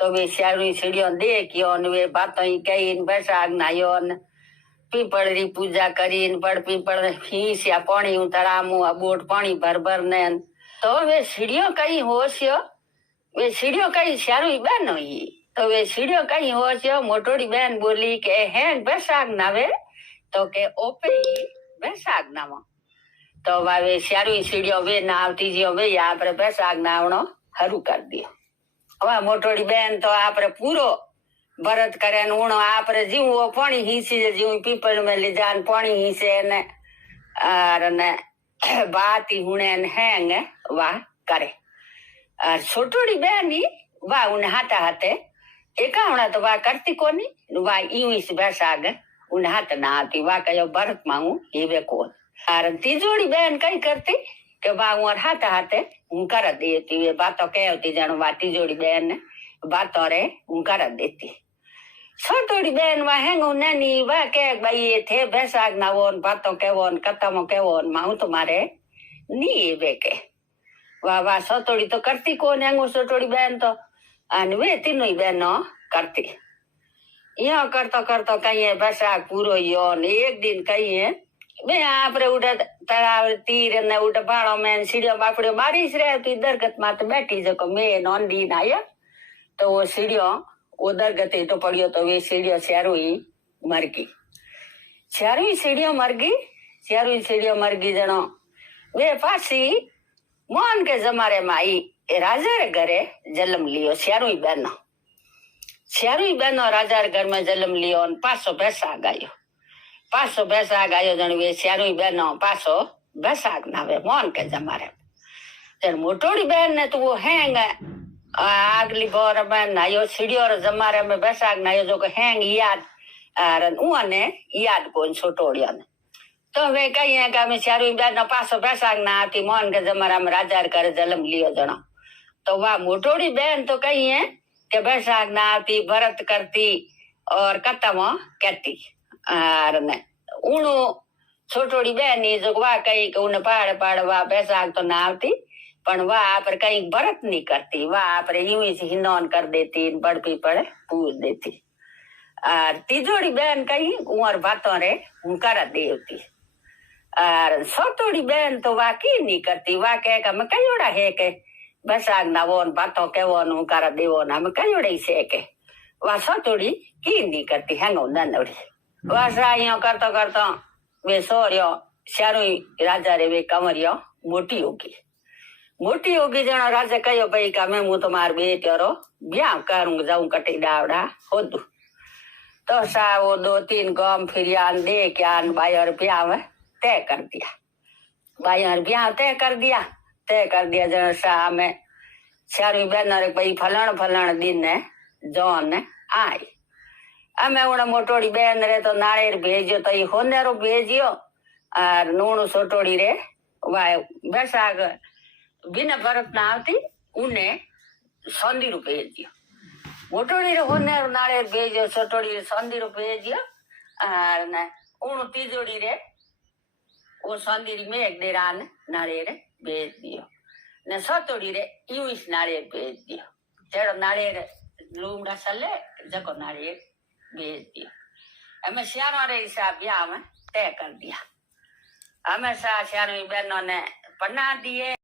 तो वे श्यारू सीढ़ियों देखियो ने वे बातों कही बैसाग नायो ने पीपल री पूजा करी बड़ पीपल हीस्या पानी उतरामू बोट पानी भर भर ने तो वे सीढ़ियों कई होशियो वे सीढ़ियों कई श्यारू बहन हुई तो वे सीढ़ियों कई होशियो मोटोड़ी बहन बोली के हैं बैसाग नावे तो के ओपे ही बैसाग नावा तो वे श्यारू सीढ़ियों वे ना आवती जियो वे यहाँ पर बैसाग नावनो हरू कर दियो वा मोटोड़ी बहन तो आपरे पूरो भरत करे ऊणो आपरे जीवो पानी हीसी जीव पीपल में ले जान पानी हीसे ने और ने बात ही हुणे ने हैंग वा करे और छोटोड़ी बहन ही वा उन हाथा हाथे एकावणा तो वा करती कोनी वा यूं से बैसाग उन हाथ ना आती वा कहो भरत मांगू ये कोन और तीजोड़ी बहन कई करती के बा और हाथ हाथे हूँ कर देती वे बातों कहती जानो वा तीजोड़ी बहन बातों रे हूँ कर देती छोटोड़ी बहन वा हैंगो नैनी वा के भाई ये थे बैसाग ना वो बातों के वो कतमों के वो माहू तुम्हारे नी वे के वाह छोटोड़ी तो करती कौन हैंगो छोटोड़ी बहन तो अन वे तीनों ही बहनों करती यो करतो करतो कहीं बैसाग पूरो यो एक दिन कहीं मैं आपरे उठे तराव तीर ने उठे बाड़ो में सीढ़ियों बापड़ियों बारिश रहती दरगत माते बैठी जो मैं नौंदी नाया तो वो सीढ़ियों वो दरगत तो पड़ियो तो वे सीढ़ियों श्यारू ही मर गई श्यारू ही सीढ़ियों मर गई श्यारू ही सीढ़ियों मर गई जनो वे पासी मोहन के जमारे में आई राजा रे घरे जन्म लियो श्यारू ही बहनो राजा रे घर में जन्म लियो पासो बैसाग आयो पासो बैसाग आयो जन वे श्यारू बहनो पासो बैसाग नावे मोहन के जमारे जन मोटोड़ी बहन ने तो वो हैंग अगली बार बहन नायो सीढ़ियों रे जमारे में बैसाग नायो जो हैंग याद और उन्हें याद कौन छोटोड़िया ने तो वे कही है कि श्यारू बहनो पासो बैसाग ना आती मोहन के जमारा में राजा कर जन्म लियो जनो तो वह मोटोड़ी बहन तो कही है कि बैसाग ना आती भरत करती और कतमो कहती और ने उनो छोटोड़ी बहनी जो वा कही उन पहाड़ पहाड़ वा बैसाग तो ना आवती पण वा पर कहीं भरत नहीं करती वा पर यूं ही हिंदौन कर देती बड़ पीपल पूज देती और तीजोड़ी बहन कहीं उमर बातों रे कर देती और छोटोड़ी बहन तो वा की नहीं करती वा कह मैं कई उड़ा है के बैसाग ना वो बातों के वो कर देवो ना मैं कई उड़ा से के वा छोटोड़ी की नहीं करती हैंगो नंदोड़ी वासराइयों करतो करतो वे सोरियो श्यारू राजा रे वे कमरियो मोटी होगी जनो राजा कहो भाई का मैं मुँह तुम्हार बेटियों ब्याह करूंगा जाऊं कटी डावड़ा होदू तो सा वो 2-3 गांव फिर आन दे के आन बायर ब्याह तय कर दिया जनो सा में श्यारू बहन रे भाई फलन दिन जौन आई अमे उन मोटोड़ी बहन रे तो नाड़ेर भेजियो तो ये होनेरो भेजियो और नूणु छोटोड़ी रे वाय बैसाग बिना भरत ना आवती उन्हें सौंदी भेजियो मोटोड़ी रे होनेरो नाड़ेर भेजियो छोटोड़ी रे सौंदी भेजियो और ने उणु तीजोड़ी रे वो सौंदी में एक देरान नाड़ेर भेज दियो ने छोटोड़ी रे यूं नाड़ेर भेज दियो जेड़ो नाड़ेर लूमड़ा सले जको नाड़ेर भेज दिया हमें श्यारू रे हिसाब ब्याह में तय कर दिया हमेशा श्यारू बहनों ने पढ़ना दिए।